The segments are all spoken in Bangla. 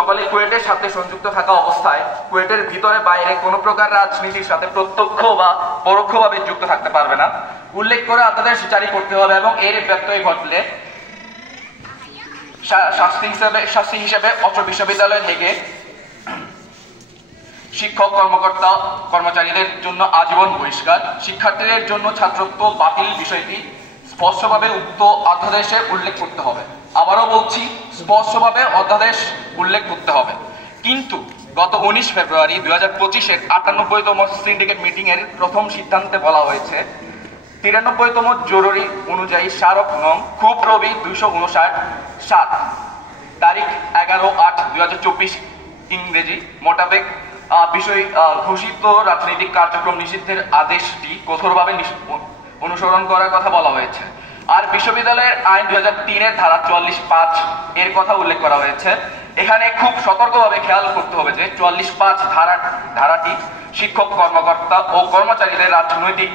সকলে কুয়েটের সাথে সংযুক্ত থাকা অবস্থায় কুয়েটের ভিতরে বাইরে কোনো প্রকার রাজনীতির সাথে প্রত্যক্ষ বা পরোক্ষভাবে যুক্ত থাকতে পারবে না উল্লেখ করে অধ্যাদেশ জারি করতে হবে এবং এর ব্যত্যয় ঘটলে শাস্তি হিসেবে অত্র বিশ্ববিদ্যালয় থেকে শিক্ষক কর্মকর্তা কর্মচারীদের জন্য আজীবন বহিষ্কার, শিক্ষার্থীদের জন্য ছাত্রত্ব বাতিল বিষয়টি স্পষ্টভাবে উক্ত অধ্যাদেশে উল্লেখ করতে হবে। আবারও বলছি, স্পষ্টভাবে অধ্যাদেশ উল্লেখ করতে হবে। কিন্তু গত 19 ফেব্রুয়ারি 2025-এর 98তম সিন্ডিকেট মিটিং এর প্রথম সিদ্ধান্তে বলা হয়েছে 93তম জরুরি অনুযায়ী স্মারক নং খুব রবি 259/7 তারিখ 11/8/2024 ইংরেজি মোতাবেক বিষয় ঘোষিত রাজনৈতিক কার্যক্রম নিষিদ্ধের আদেশটি কঠোরভাবে অনুসরণ করার কথা বলা হয়েছে। আর বিশ্ববিদ্যালয়ের আইন 2003-এর ধারা 44(5) এর কথা উল্লেখ করা হয়েছে। এখানে খুব সতর্কভাবে খেয়াল করতে হবে যে 44(5) ধারাটি শিক্ষক কর্মকর্তা ও কর্মচারীদের রাজনৈতিক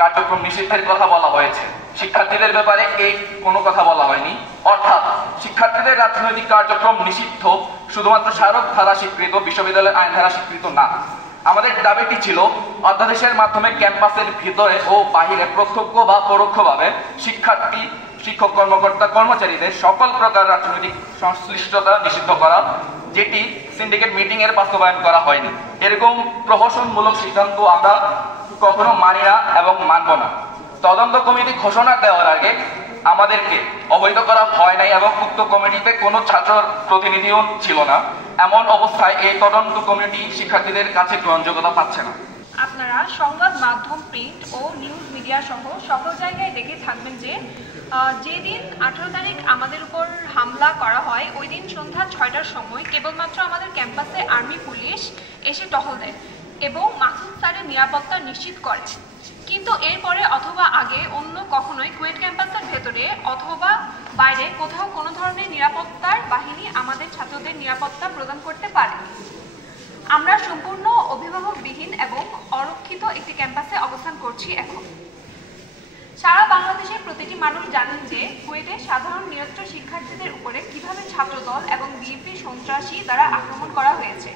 কার্যক্রম নিষিদ্ধের কথা বলা হয়েছে, শিক্ষার্থীদের ব্যাপারে এই কোনো কথা বলা হয়নি। অর্থাৎ শিক্ষার্থীদের রাজনৈতিক কার্যক্রম নিষিদ্ধ শুধুমাত্র স্মারক ধারা স্বীকৃত, বিশ্ববিদ্যালয়ের আইন ধারা স্বীকৃত না। আমাদের দাবিটি ছিল অধ্যাদেশের মাধ্যমে ক্যাম্পাসের ভিতরে ও বাহিরে প্রত্যক্ষ বা পরোক্ষভাবে শিক্ষার্থী, শিক্ষক কর্মকর্তা, কর্মচারীদের সকল প্রকার রাজনৈতিক সংশ্লিষ্টতা নিষিদ্ধ করা, যেটি সিন্ডিকেট মিটিং এর বাস্তবায়ন করা হয়নি। এরকম প্রহসনমূলক সিদ্ধান্ত আমরা কখনো মানি না এবং মানব না। তদন্ত কমিটি ঘোষণা দেওয়ার আগে আমাদেরকে অবহিত করা হয় নাই এবং উক্ত কমিটিতে কোনো ছাত্র প্রতিনিধিও ছিল না। এমন অবস্থায় এই তদন্ত কমিটি শিক্ষার্থীদের কাছে গ্রহণযোগ্যতা পাচ্ছে না। আপনারা সংবাদ মাধ্যম, প্রিন্ট ও নিউজ মিডিয়া সহ সকল জায়গায় দেখে থাকবেন যে যেদিন 18 তারিখ আমাদের উপর হামলা করা হয় ওই দিন সন্ধ্যা 6টার সময় কেবলমাত্র আমাদের ক্যাম্পাসে আর্মি পুলিশ এসে টহল দেয় এবং মাসুদ স্যারের নিরাপত্তা নিশ্চিত করে। কিন্তু এরপরে অথবা আগে অন্য কখনোই কুয়েট ক্যাম্পাসের ভেতরে অথবা বাইরে কোথাও কোনো ধরনের নিরাপত্তার বাহিনী আমাদের ছাত্রদের নিরাপত্তা প্রদান করতে পারে। আমরা সম্পূর্ণ অভিভাবকবিহীন এবং অরক্ষিত একটি ক্যাম্পাসে অবস্থান করছি এখন। সারা বাংলাদেশের প্রতিটি মানুষ জানেন যে কুয়েটে সাধারণ নিরস্ত্র শিক্ষার্থীদের উপরে কিভাবে ছাত্রদল এবং বিএনপি সন্ত্রাসী দ্বারা আক্রমণ করা হয়েছে।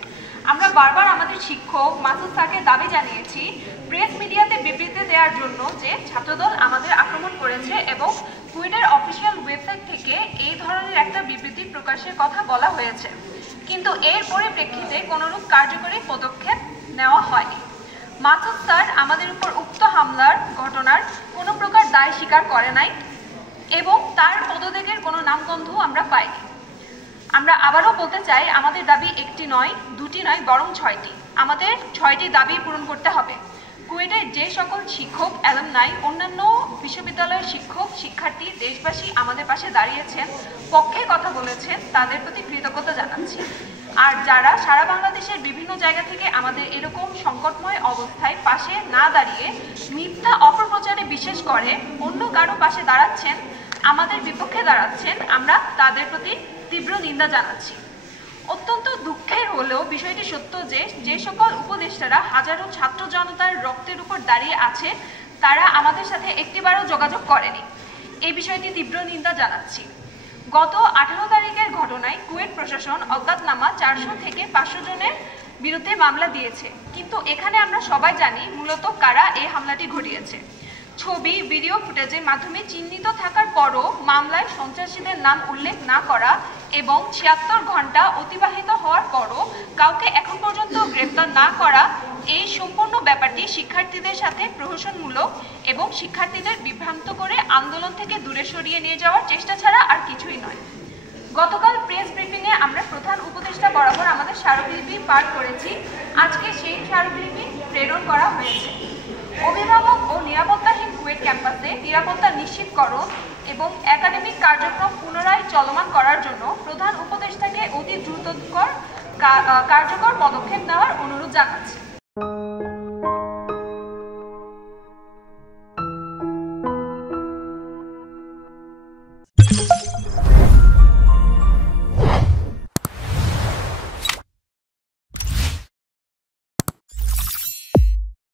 আমরা বারবার আমাদের শিক্ষক মাসুদ স্যারকে দাবি জানিয়েছি প্রেস মিডিয়াতে বিবৃতি দেওয়ার জন্য যে ছাত্রদল আমাদের আক্রমণ করেছে এবং কুয়েটের অফিসিয়াল ওয়েবসাইট থেকে এই ধরনের একটা বিবৃতি প্রকাশের কথা বলা হয়েছে, কিন্তু এর পরিপ্রেক্ষিতে কোনোরূপ কার্যকরী পদক্ষেপ নেওয়া হয়নি। মাসুদ স্যার আমাদের উপর উক্ত হামলার ঘটনার কোনো প্রকার দায় স্বীকার করে নাই এবং তার পদত্যাগের কোনো নামগন্ধও আমরা পাইনি। আমরা আবারও বলতে চাই, আমাদের দাবি একটি নয়, দুটি নয়, বরং 6টি। আমাদের 6টি দাবি পূরণ করতে হবে। কুয়েটের যে সকল শিক্ষক, অ্যালামনাই, অন্যান্য বিশ্ববিদ্যালয়ের শিক্ষক, শিক্ষার্থী, দেশবাসী আমাদের পাশে দাঁড়িয়েছেন, পক্ষে কথা বলেছেন, তাদের প্রতি কৃতজ্ঞতা জানাচ্ছি। আর যারা সারা বাংলাদেশের বিভিন্ন জায়গা থেকে আমাদের এরকম সংকটময় অবস্থায় পাশে না দাঁড়িয়ে মিথ্যা অপপ্রচারে বিশেষ করে অন্য কারো পাশে দাঁড়াচ্ছেন, আমাদের বিপক্ষে দাঁড়াচ্ছেন, আমরা তাদের প্রতি তীব্র নিন্দা জানাচ্ছি। অত্যন্ত দুঃখের হলেও বিষয়টি সত্য যে যে সকল উপদেষ্টারা হাজারো ছাত্র জনতার রক্তের উপর দাঁড়িয়ে আছে তারা আমাদের সাথে একটিবারও যোগাযোগ করেনি। এই বিষয়টি তীব্র নিন্দা জানাচ্ছি। গত 18 তারিখের ঘটনায় কুয়েট প্রশাসন অজ্ঞাতনামা 400 থেকে 500 জনের বিরুদ্ধে মামলা দিয়েছে, কিন্তু এখানে আমরা সবাই জানি মূলত কারা এই হামলাটি ঘটিয়েছে। ছবি, ভিডিও ফুটেজের মাধ্যমে চিহ্নিত থাকার পরও মামলায় সন্ত্রাসীদের নাম উল্লেখ না করা এবং 76 ঘন্টা অতিবাহিত হওয়ার পরও কাউকে এখন পর্যন্ত গ্রেপ্তার না করা, এই সম্পূর্ণ ব্যাপারটি শিক্ষার্থীদের সাথে প্রহসনমূলক এবং শিক্ষার্থীদের বিভ্রান্ত করে আন্দোলন থেকে দূরে সরিয়ে নিয়ে যাওয়ার চেষ্টা ছাড়া আর কিছুই নয়। গতকাল প্রেস ব্রিফিংয়ে আমরা প্রধান উপদেষ্টা বরাবর আমাদের স্মারকলিপি পাঠ করেছি। আজকে সেই স্মারকলিপি প্রেরণ করা হয়েছে। অভিভাবক ও নিরাপত্তাহীন কুয়েট ক্যাম্পাসে নিরাপত্তা নিশ্চিতকরণ এবং একাডেমিক কার্যক্রম পুনরায় চলমান করার জন্য প্রধান উপদেষ্টাকে অতি দ্রুততর কার্যকর পদক্ষেপ